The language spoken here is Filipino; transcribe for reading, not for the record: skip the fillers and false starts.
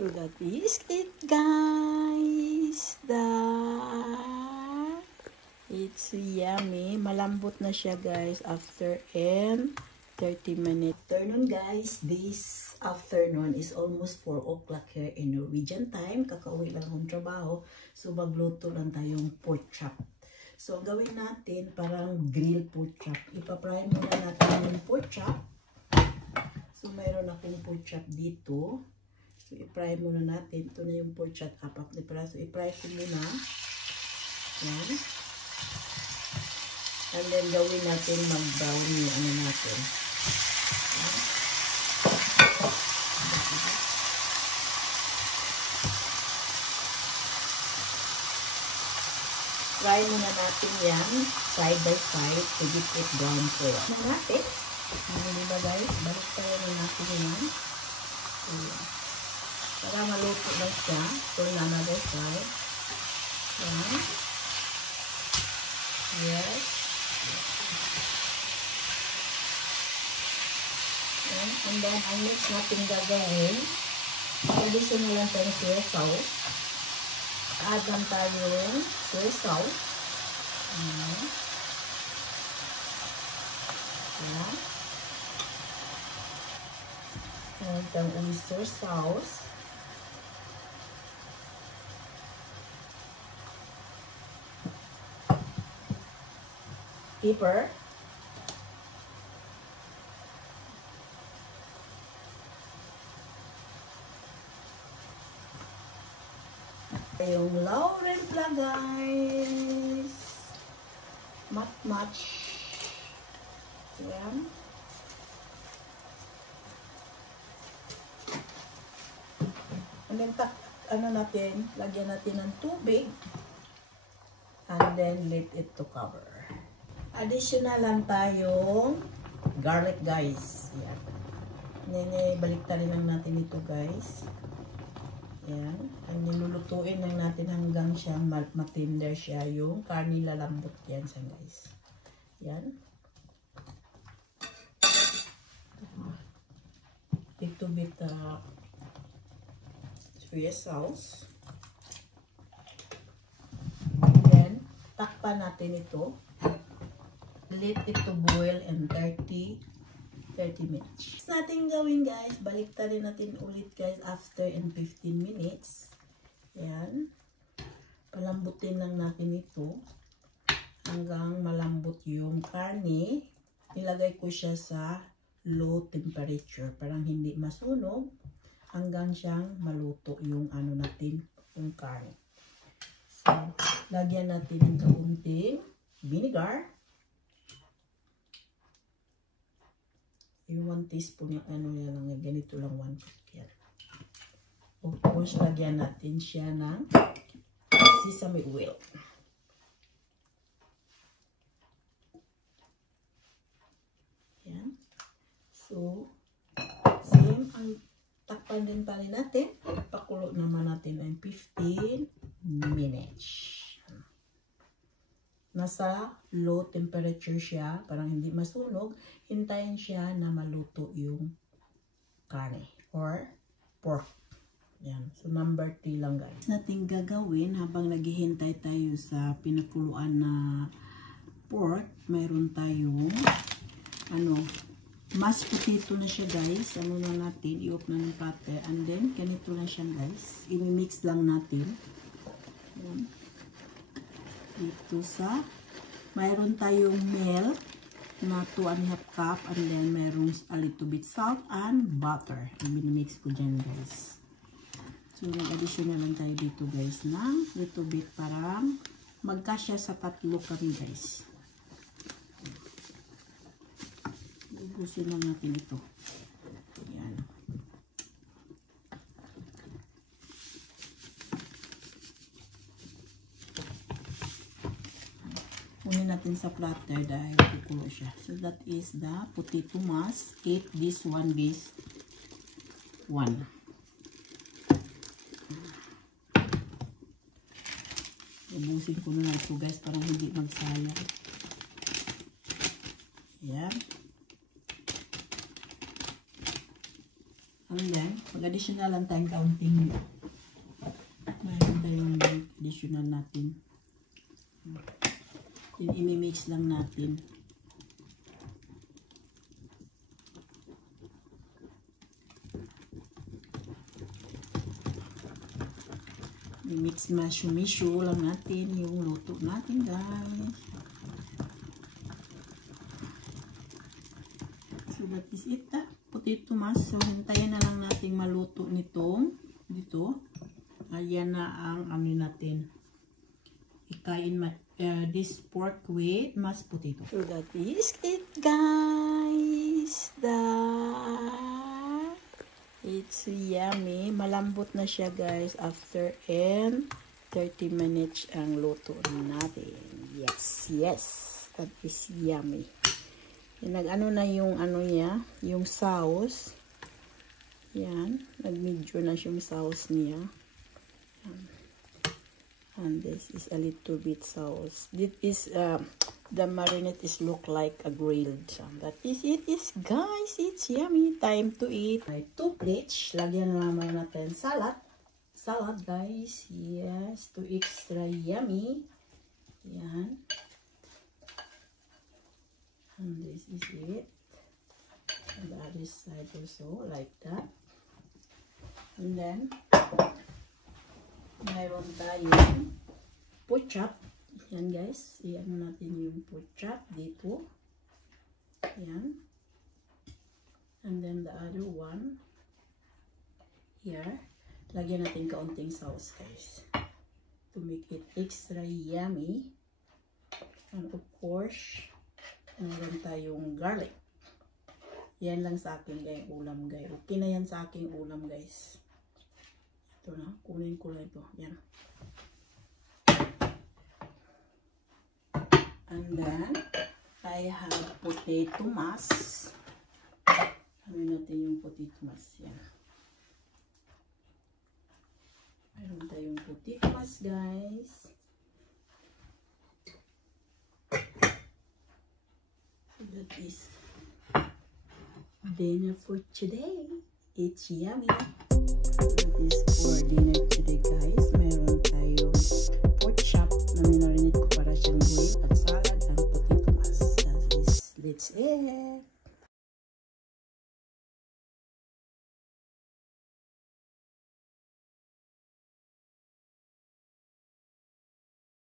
So that is it, guys. It's yummy. Malambot na siya, guys, after 30 minutes. Afternoon, guys. This afternoon is almost 4 o'clock here in Norwegian time. Kakauwi lang ng trabaho. So, magluto lang tayong pork chop. So, gawin natin parang grill pork chop. Ipapry muna natin yung pork chop. So, mayroon akong pork chop dito. So, i-fry muna natin. Ito na yung pork chop, 4 na piraso. I-fry ko muna. Yan. And then, gawin natin mag-brown yung ano natin. Yan. Fry muna natin yan, side by side, to get it brown for it. Na natin. Ano ba, guys? Balik tayo na natin yan. So, yan. Para maluto na siya. Turn another side. Yan. Yes. Yan. And then, ang next natin gagawin, additional lang tayo soy sauce. Add lang tayong soy sauce. Yan. Yan. Add tayong oyster sauce. Pepper. Yung laurel pla, guys. Match. Yan. And then, natin, lagyan natin ng tubig. And then, let it to cover. Additional lang tayong garlic, guys. Yan. Baliktarin lang natin ito, guys. Yan. And nilulutuin lang natin hanggang siyang matender siya. Yung karni lalambot yan siya, guys. Yan. Ito bit soy sauce. And then, takpan natin ito. Let it to boil in 30 minutes. Next natin gawin, guys, baliktarin natin ulit, guys, after in 15 minutes. Yan. Palambutin lang natin ito hanggang malambot yung karne. Nilagay ko siya sa low temperature, parang hindi masunog hanggang siyang maluto yung ano natin, yung karne. So, lagyan natin ng kaunting vinegar. Yung 1 teaspoon yung ano yan lang, ganito lang 1 cup yan. Of course, lagyan natin siya ng sesame oil. Yan. So, same, ang takpan din pa rin natin. Pakulo naman natin ang 15 minutes. Nasa low temperature siya, parang hindi masunog. Hintayin siya na maluto yung karne or pork. Yan. So, number 3 lang, guys. Natin gagawin habang naghihintay tayo sa pinakuluan na pork, mayroon tayong mashed potato na siya, guys. Ano na natin, i-off na ng butter. And then, ganito lang siya, guys. I-mix lang natin. Yan. Dito sa, mayroon tayong milk na 2.5 cup, and then mayroon a little bit salt and butter. I-mix ko dyan, guys. So, nag-additional lang tayo dito, guys, ng little bit para magkasya sa tatlo kami, guys. Ubusin lang natin ito. Yan. Kunin natin sa platter dahil kukulo siya. So, that is the potato mash. Keep this one, guys. 1. Ubusin ko na lang ito, guys, para hindi magsayang. Yan. And then, Mag-additional lang tayong kaunting. Mayroon tayong additional natin. Imimix lang natin. I-mix masyo-misyo lang natin yung luto natin, guys. So that is it, potato mash. So hintayin na lang natin maluto nitong dito. Ayan na ang ano natin. Ikain this pork with mashed potato. So that is it, guys. It's yummy. Malambot na siya, guys, after 30 minutes ang luto natin. Yes, yes. That is yummy. Nag-ano na yung ano niya, yung sauce. Yan. Nag-medyo na yung sauce niya. And this is a little bit sauce. This is the marinade is look like a grilled. That is it, guys. It's yummy. Time to eat. 2 plates. Lagyan na naman natin salad. Salad, guys. Yes, to extra yummy. Yan. And this is it. And the other side also like that. And then mayroon tayong pork chop. Yan, guys. Iyan natin yung pork chop dito. Yan. And then the other one here. Lagyan natin kaunting sauce, guys, to make it extra yummy. And of course, mayroon tayong garlic. Yan lang sa akin, guys, ulam, guys. Okay na yan sa aking ulam, guys. Ito na, kunin ko lang ito. Yan. And then, I have potato mash. Ano natin yung potato mash. Yan. Mayroon tayong potato mash, guys. So that is dinner for today. It's yummy. This for dinner today, guys. Meron tayong pork chop na minarinate ko para siyang grilled at salad and potato mash. That's it.